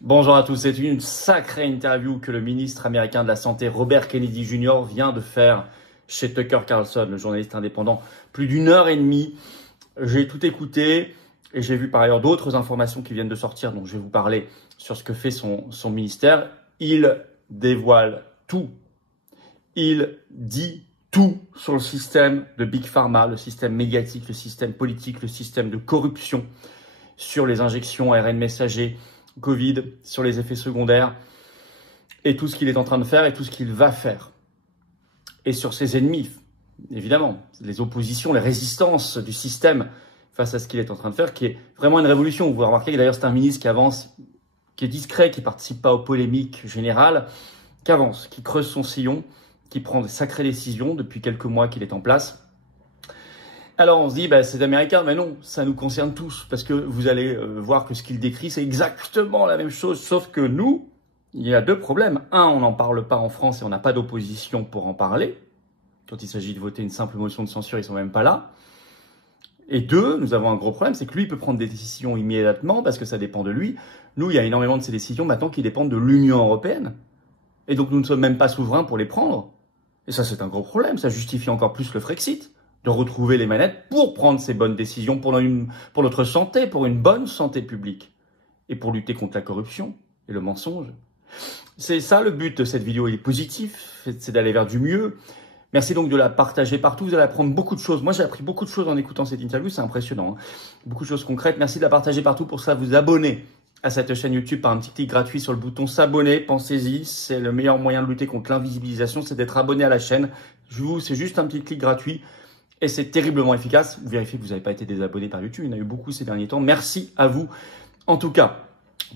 Bonjour à tous, c'est une sacrée interview que le ministre américain de la Santé Robert Kennedy Jr. vient de faire chez Tucker Carlson, le journaliste indépendant. Plus d'1 heure et demie, j'ai tout écouté et j'ai vu par ailleurs d'autres informations qui viennent de sortir, donc je vais vous parler sur ce que fait son ministère. Il dévoile tout, il dit tout sur le système de Big Pharma, le système médiatique, le système politique, le système de corruption, sur les injections ARN messager, Covid, sur les effets secondaires, et tout ce qu'il est en train de faire et tout ce qu'il va faire. Et sur ses ennemis, évidemment, les oppositions, les résistances du système face à ce qu'il est en train de faire, qui est vraiment une révolution. Vous remarquez que d'ailleurs c'est un ministre qui avance, qui est discret, qui ne participe pas aux polémiques générales, qui avance, qui creuse son sillon, qui prend de sacrées décisions depuis quelques mois qu'il est en place. Alors on se dit, c'est américain, mais non, ça nous concerne tous, parce que vous allez voir que ce qu'il décrit, c'est exactement la même chose, sauf que nous, il y a deux problèmes. Un, on n'en parle pas en France et on n'a pas d'opposition pour en parler. Quand il s'agit de voter une simple motion de censure, ils sont même pas là. Et deux, nous avons un gros problème, c'est que lui, il peut prendre des décisions immédiatement, parce que ça dépend de lui. Nous, il y a énormément de ces décisions maintenant qui dépendent de l'Union européenne. Et donc nous ne sommes même pas souverains pour les prendre. Et ça, c'est un gros problème, ça justifie encore plus le Frexit, de retrouver les manettes pour prendre ces bonnes décisions pour notre santé, pour une bonne santé publique et pour lutter contre la corruption et le mensonge. C'est ça le but de cette vidéo, il est positif, c'est d'aller vers du mieux. Merci donc de la partager partout, vous allez apprendre beaucoup de choses. Moi j'ai appris beaucoup de choses en écoutant cette interview, c'est impressionnant, hein. Beaucoup de choses concrètes. Merci de la partager partout, pour ça vous abonner à cette chaîne YouTube par un petit clic gratuit sur le bouton s'abonner, pensez-y, c'est le meilleur moyen de lutter contre l'invisibilisation, c'est d'être abonné à la chaîne. C'est juste un petit clic gratuit. Et c'est terriblement efficace. Vous vérifiez que vous n'avez pas été désabonné par YouTube. Il y en a eu beaucoup ces derniers temps. Merci à vous. En tout cas,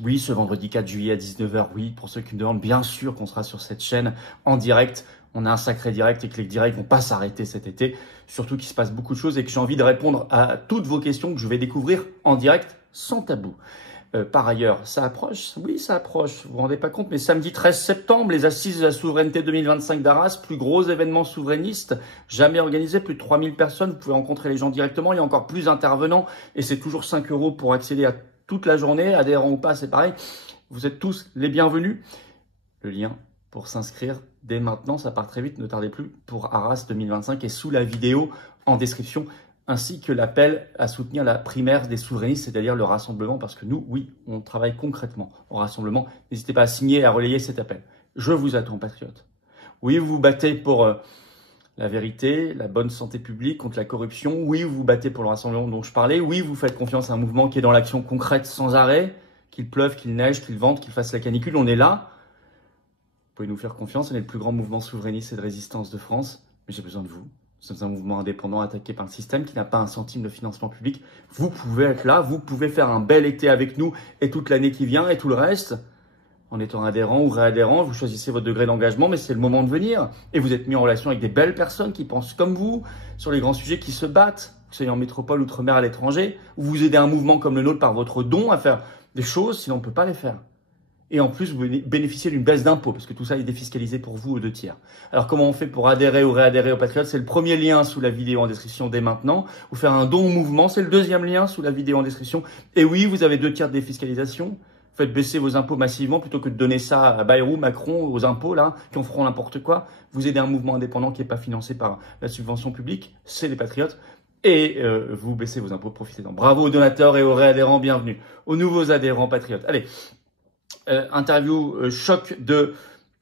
oui, ce vendredi 4 juillet à 19h, oui, pour ceux qui me demandent, bien sûr qu'on sera sur cette chaîne en direct. On a un sacré direct et que les directs vont pas s'arrêter cet été. Surtout qu'il se passe beaucoup de choses et que j'ai envie de répondre à toutes vos questions que je vais découvrir en direct sans tabou. Par ailleurs, ça approche, oui ça approche, vous vous rendez pas compte, mais samedi 13 septembre, les Assises de la Souveraineté 2025 d'Arras, plus gros événement souverainiste jamais organisé, plus de 3000 personnes, vous pouvez rencontrer les gens directement, il y a encore plus d'intervenants, et c'est toujours 5 € pour accéder à toute la journée, adhérents ou pas, c'est pareil, vous êtes tous les bienvenus. Le lien pour s'inscrire dès maintenant, ça part très vite, ne tardez plus, pour Arras 2025 est sous la vidéo en description, ainsi que l'appel à soutenir la primaire des souverainistes, c'est-à-dire le rassemblement, parce que nous, oui, on travaille concrètement au rassemblement. N'hésitez pas à signer et à relayer cet appel. Je vous attends, patriotes. Oui, vous vous battez pour la vérité, la bonne santé publique, contre la corruption. Oui, vous vous battez pour le rassemblement dont je parlais. Oui, vous faites confiance à un mouvement qui est dans l'action concrète sans arrêt, qu'il pleuve, qu'il neige, qu'il vente, qu'il fasse la canicule. On est là. Vous pouvez nous faire confiance. On est le plus grand mouvement souverainiste et de résistance de France. Mais j'ai besoin de vous. Nous sommes un mouvement indépendant attaqué par le système qui n'a pas un centime de financement public. Vous pouvez être là, vous pouvez faire un bel été avec nous et toute l'année qui vient et tout le reste. En étant adhérent ou réadhérent, vous choisissez votre degré d'engagement, mais c'est le moment de venir. Et vous êtes mis en relation avec des belles personnes qui pensent comme vous, sur les grands sujets, qui se battent, que ce soit en métropole, outre-mer, à l'étranger, ou vous aidez un mouvement comme le nôtre par votre don à faire des choses, sinon on ne peut pas les faire. Et en plus, vous bénéficiez d'une baisse d'impôts, parce que tout ça est défiscalisé pour vous aux 2/3. Alors, comment on fait pour adhérer ou réadhérer aux Patriotes? C'est le premier lien sous la vidéo en description dès maintenant. Ou faire un don au mouvement, c'est le deuxième lien sous la vidéo en description. Et oui, vous avez 2/3 de défiscalisation. Faites baisser vos impôts massivement plutôt que de donner ça à Bayrou, Macron, aux impôts, là, qui en feront n'importe quoi. Vous aidez un mouvement indépendant qui n'est pas financé par la subvention publique, c'est les Patriotes. Et vous baissez vos impôts, profitez-en. Bravo aux donateurs et aux réadhérents, bienvenue. Aux nouveaux adhérents Patriotes. Allez. Interview choc de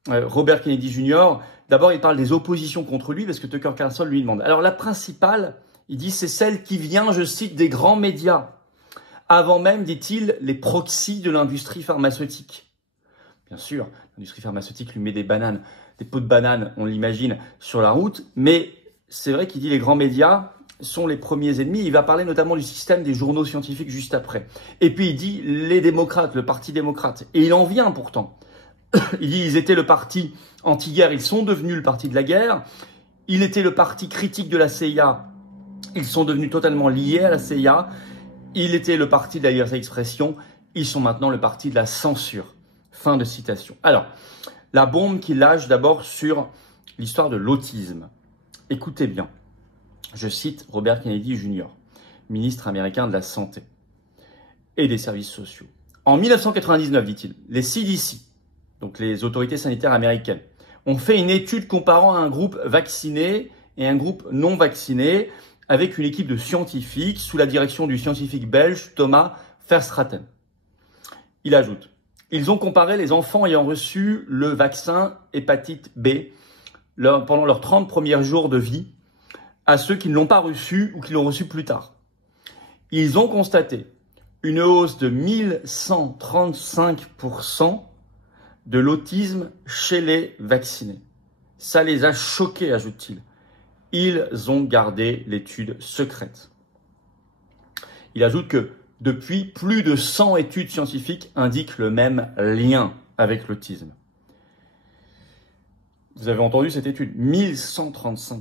Robert Kennedy Jr. D'abord, il parle des oppositions contre lui parce que Tucker Carlson lui demande. Alors, la principale, il dit, c'est celle qui vient, je cite, des grands médias. Avant même, dit-il, les proxys de l'industrie pharmaceutique. Bien sûr, l'industrie pharmaceutique lui met des bananes, des pots de bananes, on l'imagine, sur la route. Mais c'est vrai qu'il dit les grands médias sont les premiers ennemis. Il va parler notamment du système des journaux scientifiques juste après. Et puis il dit les démocrates, le parti démocrate. Et il en vient pourtant. Il dit ils étaient le parti anti-guerre, ils sont devenus le parti de la guerre. Il était le parti critique de la CIA, ils sont devenus totalement liés à la CIA. Il était le parti de la liberté d'expression, ils sont maintenant le parti de la censure. Fin de citation. Alors, la bombe qu'il lâche d'abord sur l'histoire de l'autisme. Écoutez bien. Je cite Robert Kennedy Jr., ministre américain de la Santé et des Services sociaux. En 1999, dit-il, les CDC, donc les autorités sanitaires américaines, ont fait une étude comparant un groupe vacciné et un groupe non vacciné avec une équipe de scientifiques sous la direction du scientifique belge Thomas Verstraeten. Il ajoute, ils ont comparé les enfants ayant reçu le vaccin hépatite B pendant leurs 30 premiers jours de vie à ceux qui ne l'ont pas reçu ou qui l'ont reçu plus tard. Ils ont constaté une hausse de 1135% de l'autisme chez les vaccinés. Ça les a choqués, ajoute-t-il. Ils ont gardé l'étude secrète. Il ajoute que depuis, plus de 100 études scientifiques indiquent le même lien avec l'autisme. Vous avez entendu cette étude, 1135%.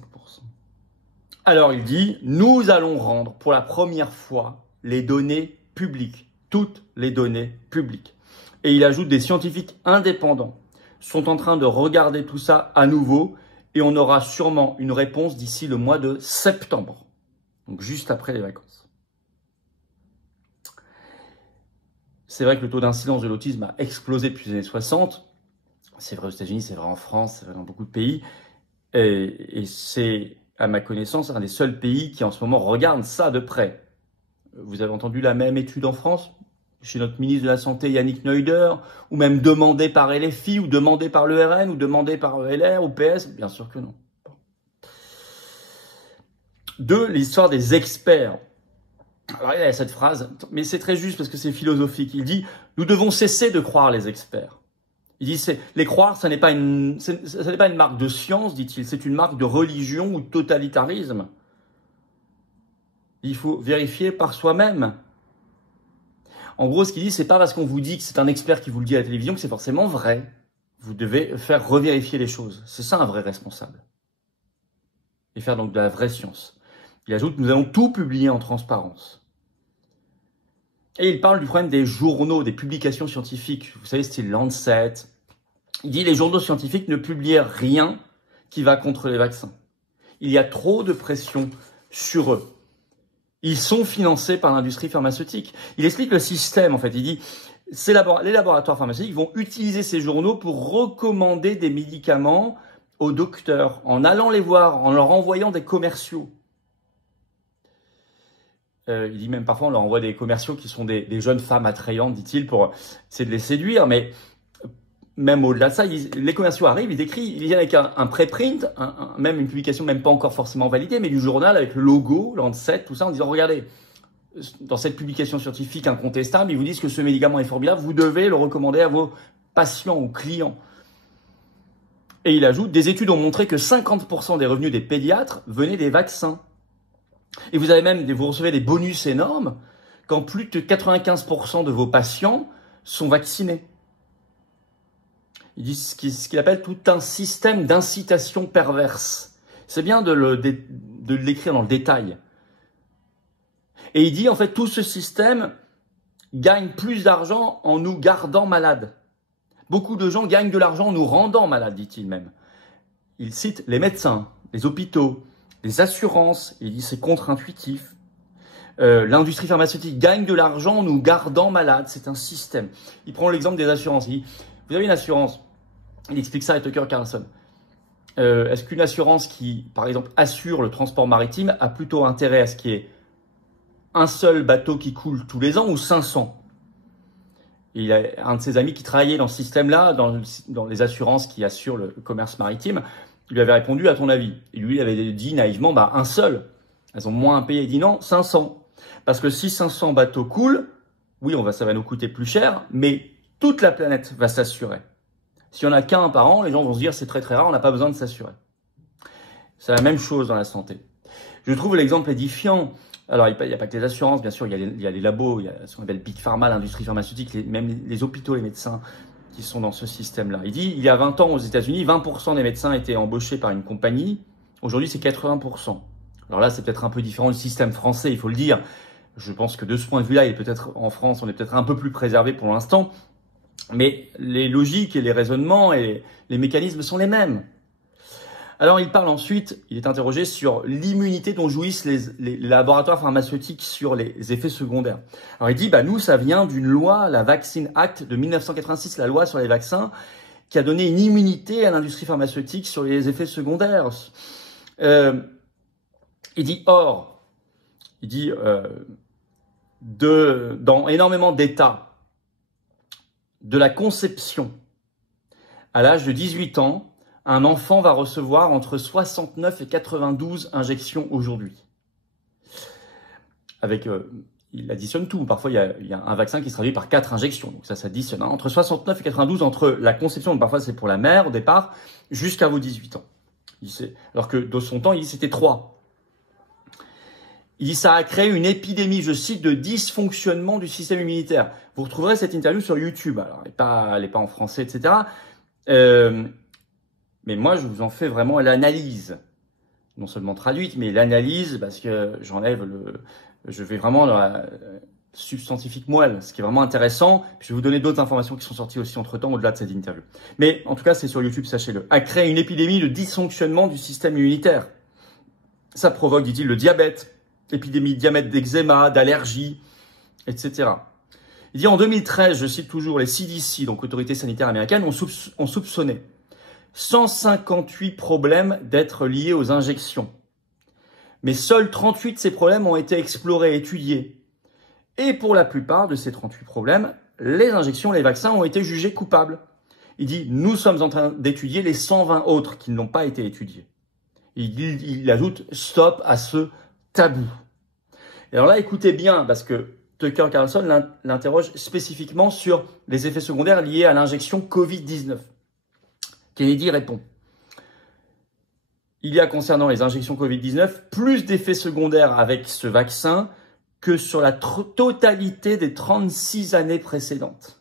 Alors il dit, nous allons rendre pour la première fois les données publiques, toutes les données publiques. Et il ajoute, des scientifiques indépendants sont en train de regarder tout ça à nouveau et on aura sûrement une réponse d'ici le mois de septembre, donc juste après les vacances. C'est vrai que le taux d'incidence de l'autisme a explosé depuis les années 60. C'est vrai aux États-Unis, c'est vrai en France, c'est vrai dans beaucoup de pays. Et c'est, à ma connaissance, un des seuls pays qui en ce moment regarde ça de près. Vous avez entendu la même étude en France, chez notre ministre de la Santé Yannick Neuder, ou même demandée par LFI, ou demandée par le RN, ou demandée par LR, ou PS? Bien sûr que non. Deux, l'histoire des experts. Alors il y a cette phrase, mais c'est très juste parce que c'est philosophique. Il dit, nous devons cesser de croire les experts. Il dit, les croire, ça n'est pas une marque de science, dit-il, c'est une marque de religion ou de totalitarisme. Il faut vérifier par soi-même. En gros, ce qu'il dit, c'est pas parce qu'on vous dit que c'est un expert qui vous le dit à la télévision que c'est forcément vrai. Vous devez faire revérifier les choses. C'est ça un vrai responsable. Et faire donc de la vraie science. Il ajoute, nous allons tout publier en transparence. Et il parle du problème des journaux, des publications scientifiques. Vous savez, style Lancet. Il dit, les journaux scientifiques ne publient rien qui va contre les vaccins. Il y a trop de pression sur eux. Ils sont financés par l'industrie pharmaceutique. Il explique le système, en fait. Il dit, les laboratoires pharmaceutiques vont utiliser ces journaux pour recommander des médicaments aux docteurs, en allant les voir, en leur envoyant des commerciaux. Il dit même parfois on leur envoie des commerciaux qui sont des jeunes femmes attrayantes, dit-il, pour essayer de les séduire. Mais même au-delà de ça, les commerciaux arrivent, ils viennent avec un préprint, même une publication même pas encore forcément validée, mais du journal avec le logo, Lancet, tout ça, en disant regardez, dans cette publication scientifique incontestable, ils vous disent que ce médicament est formidable, vous devez le recommander à vos patients ou clients. Et il ajoute, des études ont montré que 50% des revenus des pédiatres venaient des vaccins. Et vous recevez des bonus énormes quand plus de 95% de vos patients sont vaccinés. Il dit ce qu'il appelle tout un système d'incitation perverse. C'est bien de l'écrire dans le détail. Et il dit en fait tout ce système gagne plus d'argent en nous gardant malades. Beaucoup de gens gagnent de l'argent en nous rendant malades, dit-il même. Il cite les médecins, les hôpitaux, les assurances, il dit c'est contre-intuitif. L'industrie pharmaceutique gagne de l'argent en nous gardant malades, c'est un système. Il prend l'exemple des assurances, il dit, vous avez une assurance, il explique ça à Tucker Carlson. Est-ce qu'une assurance qui, par exemple, assure le transport maritime a plutôt intérêt à ce qu'il y ait un seul bateau qui coule tous les ans ou 500? Et il a un de ses amis qui travaillait dans ce système-là, dans les assurances qui assurent le commerce maritime. Il lui avait répondu, à ton avis? Et lui, il avait dit naïvement, un seul. Elles ont moins à payer. Il dit non, 500. Parce que si 500 bateaux coulent, oui, ça va nous coûter plus cher, mais toute la planète va s'assurer. S'il n'y en a qu'un par an, les gens vont se dire, c'est très très rare, on n'a pas besoin de s'assurer. C'est la même chose dans la santé. Je trouve l'exemple édifiant. Alors, il n'y a pas que les assurances, bien sûr, il y a les labos, il y a ce qu'on appelle Big Pharma, l'industrie pharmaceutique, même les hôpitaux, les médecins qui sont dans ce système-là. Il dit, il y a 20 ans aux États-Unis, 20% des médecins étaient embauchés par une compagnie. Aujourd'hui, c'est 80%. Alors là, c'est peut-être un peu différent du système français, il faut le dire. Je pense que de ce point de vue-là, en France, on est peut-être un peu plus préservé pour l'instant. Mais les logiques et les raisonnements et les mécanismes sont les mêmes. Alors, il parle ensuite, il est interrogé sur l'immunité dont jouissent les laboratoires pharmaceutiques sur les effets secondaires. Alors, il dit, nous, ça vient d'une loi, la Vaccine Act de 1986, la loi sur les vaccins, qui a donné une immunité à l'industrie pharmaceutique sur les effets secondaires. Il dit, dans énormément d'États, de la conception à l'âge de 18 ans, un enfant va recevoir entre 69 et 92 injections aujourd'hui. Il additionne tout. Parfois, il y a un vaccin qui se traduit par 4 injections. Donc ça s'additionne. Entre 69 et 92, entre la conception, donc parfois c'est pour la mère au départ, jusqu'à vos 18 ans. Alors que dans son temps, il dit c'était 3. Il dit ça a créé une épidémie, je cite, de dysfonctionnement du système immunitaire. Vous retrouverez cette interview sur YouTube. Alors, elle n'est pas en français, etc. Mais moi, je vous en fais vraiment l'analyse. Non seulement traduite, mais l'analyse, parce que je vais vraiment dans la substantifique moelle, ce qui est vraiment intéressant. Puis je vais vous donner d'autres informations qui sont sorties aussi entre-temps, au-delà de cette interview. Mais en tout cas, c'est sur YouTube, sachez-le. A créé une épidémie de dysfonctionnement du système immunitaire. Ça provoque, dit-il, le diabète, épidémie de diabète, d'eczéma, d'allergie, etc. Il dit en 2013, je cite toujours les CDC, donc autorités sanitaires américaines, ont soupçonné 158 problèmes d'être liés aux injections. Mais seuls 38 de ces problèmes ont été explorés, étudiés. Et pour la plupart de ces 38 problèmes, les injections, les vaccins ont été jugés coupables. Il dit, nous sommes en train d'étudier les 120 autres qui n'ont pas été étudiés. Il ajoute, stop à ce tabou. Et alors là, écoutez bien, parce que Tucker Carlson l'interroge spécifiquement sur les effets secondaires liés à l'injection Covid-19. Kennedy répond. Il y a concernant les injections Covid-19 plus d'effets secondaires avec ce vaccin que sur la totalité des 36 années précédentes.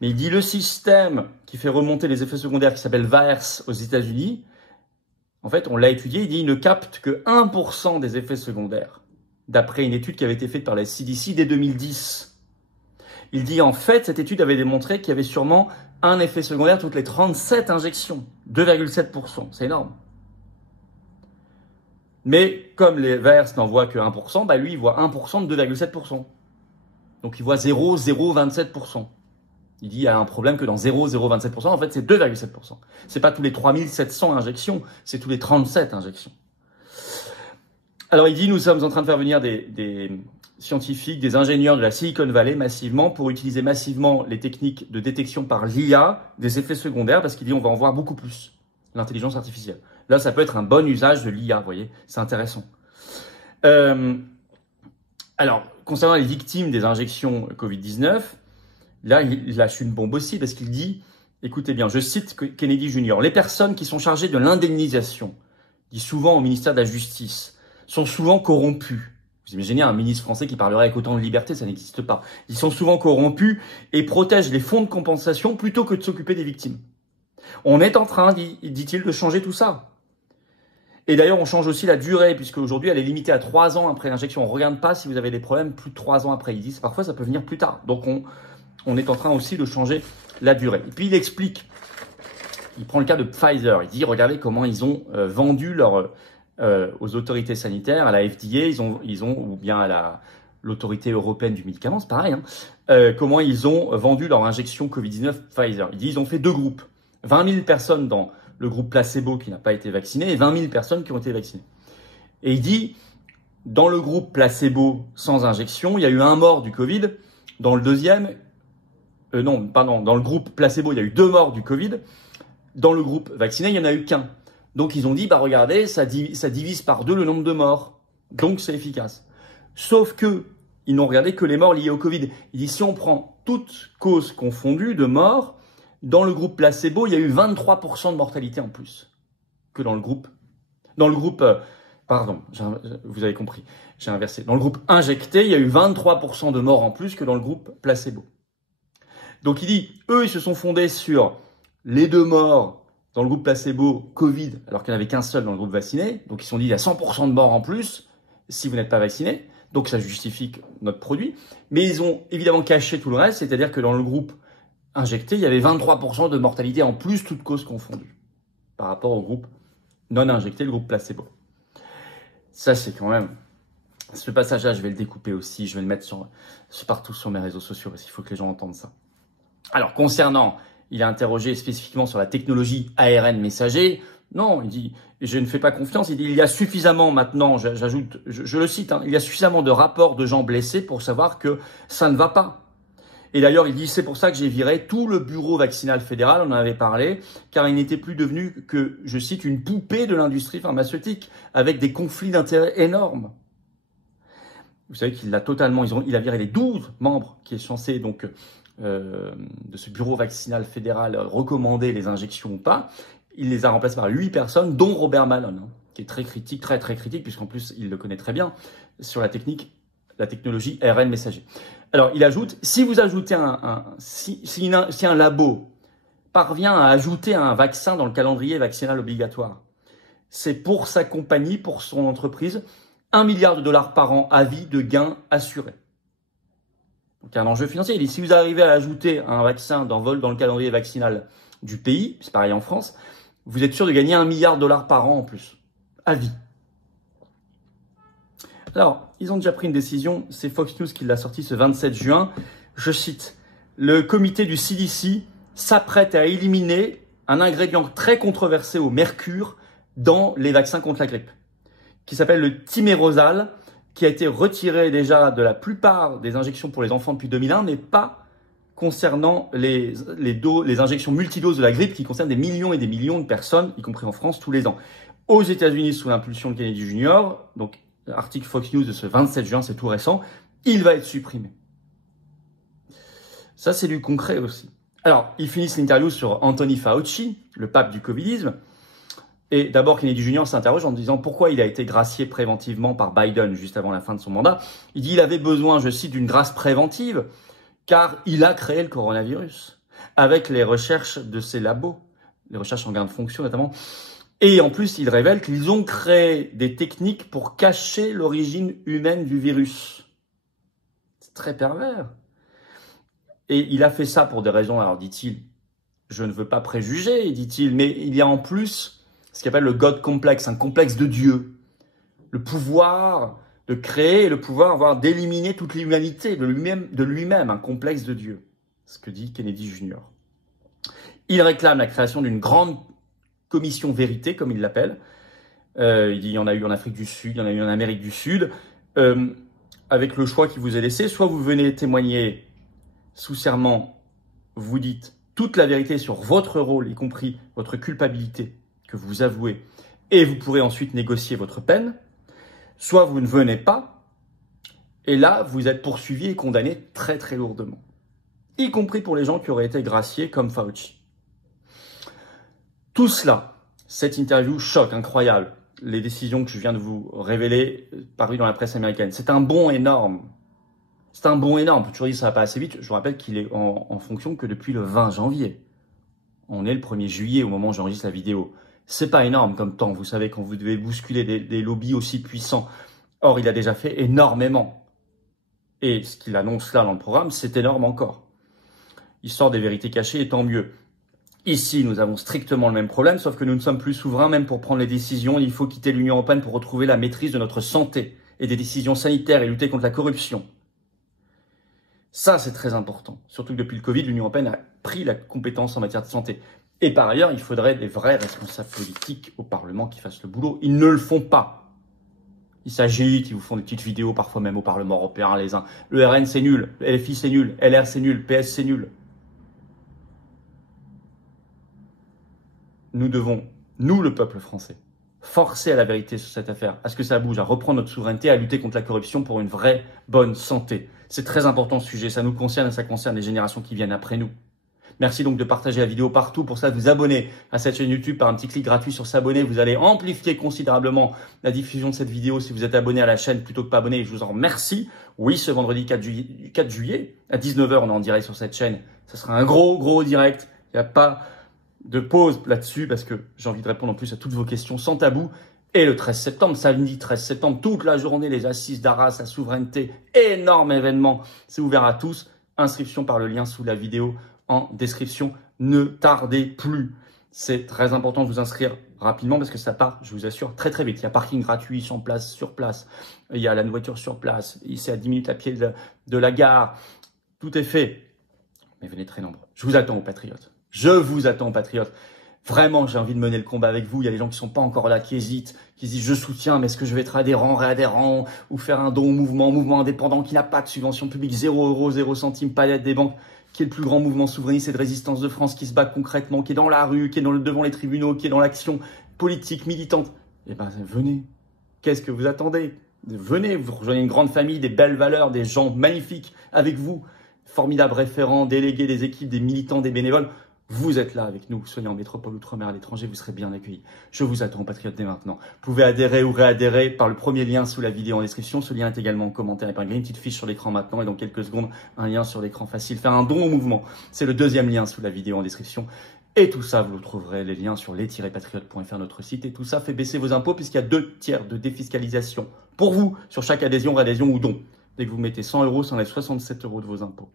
Mais il dit le système qui fait remonter les effets secondaires qui s'appelle VAERS aux États-Unis, en fait, on l'a étudié, il dit il ne capte que 1% des effets secondaires, d'après une étude qui avait été faite par la CDC dès 2010. Il dit en fait, cette étude avait démontré qu'il y avait sûrement un effet secondaire toutes les 37 injections, 2,7%, c'est énorme. Mais comme les VAERS n'en voient que 1%, lui il voit 1% de 2,7%. Donc il voit 0,027%. Il dit il y a un problème que dans 0,027%, en fait c'est 2,7%. C'est pas tous les 3700 injections, c'est tous les 37 injections. Alors il dit nous sommes en train de faire venir des scientifiques, des ingénieurs de la Silicon Valley massivement pour utiliser massivement les techniques de détection par l'IA des effets secondaires parce qu'il dit on va en voir beaucoup plus, l'intelligence artificielle. Là, ça peut être un bon usage de l'IA, vous voyez, c'est intéressant. Alors, concernant les victimes des injections Covid-19, là, il lâche une bombe aussi parce qu'il dit, écoutez bien, je cite Kennedy Jr., les personnes qui sont chargées de l'indemnisation, dit souvent au ministère de la Justice, sont souvent corrompues. Vous imaginez un ministre français qui parlerait avec autant de liberté, ça n'existe pas. Ils sont souvent corrompus et protègent les fonds de compensation plutôt que de s'occuper des victimes. On est en train, dit-il, de changer tout ça. Et d'ailleurs, on change aussi la durée, puisque aujourd'hui, elle est limitée à 3 ans après l'injection. On ne regarde pas si vous avez des problèmes plus de 3 ans après. Ils disent parfois, ça peut venir plus tard. Donc, on est en train aussi de changer la durée. Et puis, il explique, il prend le cas de Pfizer. Il dit, regardez comment ils ont vendu aux autorités sanitaires, à la FDA, ou bien à l'autorité européenne du médicament, c'est pareil, comment ils ont vendu leur injection Covid-19 Pfizer. Il dit, ils ont fait 2 groupes. 20 000 personnes dans le groupe placebo qui n'a pas été vacciné et 20 000 personnes qui ont été vaccinées. Et il dit, dans le groupe placebo sans injection, il y a eu un mort du Covid. Dans le dans le groupe placebo, il y a eu 2 morts du Covid. Dans le groupe vacciné, il n'y en a eu qu'un. Donc, ils ont dit, regardez, ça divise par 2 le nombre de morts. Donc, c'est efficace. Sauf que, ils n'ont regardé que les morts liés au Covid. Il dit, si on prend toutes causes confondues de morts, dans le groupe placebo, il y a eu 23% de mortalité en plus que dans le groupe. Vous avez compris, j'ai inversé. Dans le groupe injecté, il y a eu 23% de morts en plus que dans le groupe placebo. Donc il dit, eux, ils se sont fondés sur les 2 morts dans le groupe placebo Covid, alors qu'il n'y en avait qu'un seul dans le groupe vacciné. Donc ils se sont dit, il y a 100% de morts en plus si vous n'êtes pas vacciné. Donc ça justifie notre produit. Mais ils ont évidemment caché tout le reste, c'est-à-dire que dans le groupe injecté, il y avait 23% de mortalité en plus, toutes causes confondues. par rapport au groupe non injecté, le groupe placebo. Ça, c'est quand même... Ce passage-là, je vais le découper aussi, je vais le mettre partout sur mes réseaux sociaux parce qu'il faut que les gens entendent ça. Alors, concernant, il a interrogé spécifiquement sur la technologie ARN messager. Non, il dit, je ne fais pas confiance. Il dit, il y a suffisamment maintenant, j'ajoute, je le cite, il y a suffisamment de rapports de gens blessés pour savoir que ça ne va pas. Et d'ailleurs, il dit, c'est pour ça que j'ai viré tout le bureau vaccinal fédéral, on en avait parlé, car il n'était plus devenu que, je cite, une poupée de l'industrie pharmaceutique, avec des conflits d'intérêts énormes. Vous savez qu'il a totalement, il a viré les 12 membres qui est censé donc de ce bureau vaccinal fédéral recommander les injections ou pas. Il les a remplacés par 8 personnes, dont Robert Malone, qui est très critique, très critique, puisqu'en plus il le connaît très bien sur la technologie ARN messager. Alors il ajoute, si vous ajoutez si un labo parvient à ajouter un vaccin dans le calendrier vaccinal obligatoire, c'est pour sa compagnie, pour son entreprise, 1 milliard de dollars par an à vie de gains assurés. Donc, il y a un enjeu financier. Il dit, si vous arrivez à ajouter un vaccin dans le calendrier vaccinal du pays, c'est pareil en France, vous êtes sûr de gagner 1 milliard de dollars par an en plus, à vie. Alors, ils ont déjà pris une décision, c'est Fox News qui l'a sorti ce 27 juin. Je cite, le comité du CDC s'apprête à éliminer un ingrédient très controversé au mercure dans les vaccins contre la grippe, qui s'appelle le thymérosal, qui a été retiré déjà de la plupart des injections pour les enfants depuis 2001, mais pas concernant les injections multidoses de la grippe qui concernent des millions et des millions de personnes, y compris en France, tous les ans. Aux États-Unis, sous l'impulsion de Kennedy Jr., donc article Fox News de ce 27 juin, c'est tout récent, il va être supprimé. Ça, c'est du concret aussi. Alors, ils finissent l'interview sur Anthony Fauci, le pape du covidisme. Et d'abord, Kennedy Jr. s'interroge en disant pourquoi il a été gracié préventivement par Biden juste avant la fin de son mandat. Il dit qu'il avait besoin, je cite, d'une grâce préventive car il a créé le coronavirus avec les recherches de ses labos, les recherches en gain de fonction notamment. Et en plus, il révèle qu'ils ont créé des techniques pour cacher l'origine humaine du virus. C'est très pervers. Et il a fait ça pour des raisons, alors dit-il, je ne veux pas préjuger, dit-il, mais il y a en plus ce qu'il appelle le God Complex, un complexe de Dieu. Le pouvoir de créer et le pouvoir d'éliminer toute l'humanité de lui-même, un complexe de Dieu. Ce que dit Kennedy Jr. Il réclame la création d'une grande commission vérité, comme il l'appelle. Il dit il y en a eu en Afrique du Sud, il y en a eu en Amérique du Sud. Avec le choix qui vous est laissé, soit vous venez témoigner sous serment, vous dites toute la vérité sur votre rôle, y compris votre culpabilité, que vous avouez, et vous pourrez ensuite négocier votre peine, soit vous ne venez pas, et là, vous êtes poursuivi et condamné très très lourdement, y compris pour les gens qui auraient été graciés comme Fauci. Tout cela, cette interview choc incroyable, les décisions que je viens de vous révéler parues dans la presse américaine, c'est un bond énorme. C'est un bond énorme, on peut toujours dire que ça va pas assez vite, je vous rappelle qu'il est en fonction que depuis le 20 janvier. On est le 1er juillet au moment où j'enregistre la vidéo. C'est pas énorme comme temps, vous savez, quand vous devez bousculer des lobbies aussi puissants. Or, il a déjà fait énormément. Et ce qu'il annonce là dans le programme, c'est énorme encore. Il sort des vérités cachées et tant mieux. Ici, nous avons strictement le même problème, sauf que nous ne sommes plus souverains même pour prendre les décisions. Il faut quitter l'Union européenne pour retrouver la maîtrise de notre santé et des décisions sanitaires et lutter contre la corruption. Ça, c'est très important. Surtout que depuis le Covid, l'Union européenne a pris la compétence en matière de santé. Et par ailleurs, il faudrait des vrais responsables politiques au Parlement qui fassent le boulot. Ils ne le font pas. Ils s'agitent, ils vous font des petites vidéos, parfois même au Parlement européen, les uns. Le RN, c'est nul. Le LFI, c'est nul. LR, c'est nul. PS, c'est nul. Nous devons, nous, le peuple français, forcer à la vérité sur cette affaire, à ce que ça bouge, à reprendre notre souveraineté, à lutter contre la corruption pour une vraie bonne santé. C'est très important ce sujet, ça nous concerne et ça concerne les générations qui viennent après nous. Merci donc de partager la vidéo partout, pour ça de vous abonner à cette chaîne YouTube par un petit clic gratuit sur s'abonner. Vous allez amplifier considérablement la diffusion de cette vidéo si vous êtes abonné à la chaîne plutôt que pas abonné, et je vous en remercie. Oui, ce vendredi 4 juillet à 19 h, on est en direct sur cette chaîne. Ce sera un gros direct, il n'y a pas de pause là-dessus parce que j'ai envie de répondre en plus à toutes vos questions sans tabou. Et le 13 septembre, samedi 13 septembre, toute la journée, les assises d'Arras, la souveraineté, énorme événement. C'est ouvert à tous. Inscription par le lien sous la vidéo en description. Ne tardez plus. C'est très important de vous inscrire rapidement parce que ça part, je vous assure, très très vite. Il y a parking gratuit sur place. Il y a la voiture sur place. C'est à 10 minutes à pied de la gare. Tout est fait. Mais venez très nombreux. Je vous attends aux Patriotes. Je vous attends aux Patriotes. Vraiment, j'ai envie de mener le combat avec vous. Il y a des gens qui sont pas encore là, qui hésitent, qui se disent je soutiens, mais est-ce que je vais être adhérent, réadhérent, ou faire un don au mouvement indépendant qui n'a pas de subvention publique, 0 €, 0 centimes, pas d'aide des banques, qui est le plus grand mouvement souverainiste et de résistance de France, qui se bat concrètement, qui est dans la rue, qui est devant les tribunaux, qui est dans l'action politique, militante. Eh ben, venez. Qu'est-ce que vous attendez? Venez, vous rejoignez une grande famille, des belles valeurs, des gens magnifiques avec vous, formidables référents, délégués des équipes, des militants, des bénévoles. Vous êtes là avec nous, soyez en métropole, outre-mer, à l'étranger, vous serez bien accueillis. Je vous attends, Patriotes, dès maintenant. Vous pouvez adhérer ou réadhérer par le premier lien sous la vidéo en description. Ce lien est également en commentaire épinglé, une petite fiche sur l'écran maintenant et dans quelques secondes, un lien sur l'écran facile. Faire un don au mouvement, c'est le deuxième lien sous la vidéo en description. Et tout ça, vous trouverez les liens sur les-patriotes.fr, notre site. Et tout ça fait baisser vos impôts puisqu'il y a 2 tiers de défiscalisation pour vous sur chaque adhésion, réadhésion ou don. Dès que vous mettez 100 €, ça enlève 67 € de vos impôts.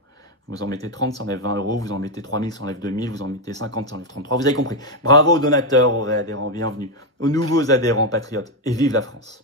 Vous en mettez 30, ça enlève 20 €. Vous en mettez 3000, ça enlève 2000. Vous en mettez 50, ça enlève 33. Vous avez compris. Bravo aux donateurs, aux réadhérents, bienvenue. Aux nouveaux adhérents patriotes. Et vive la France!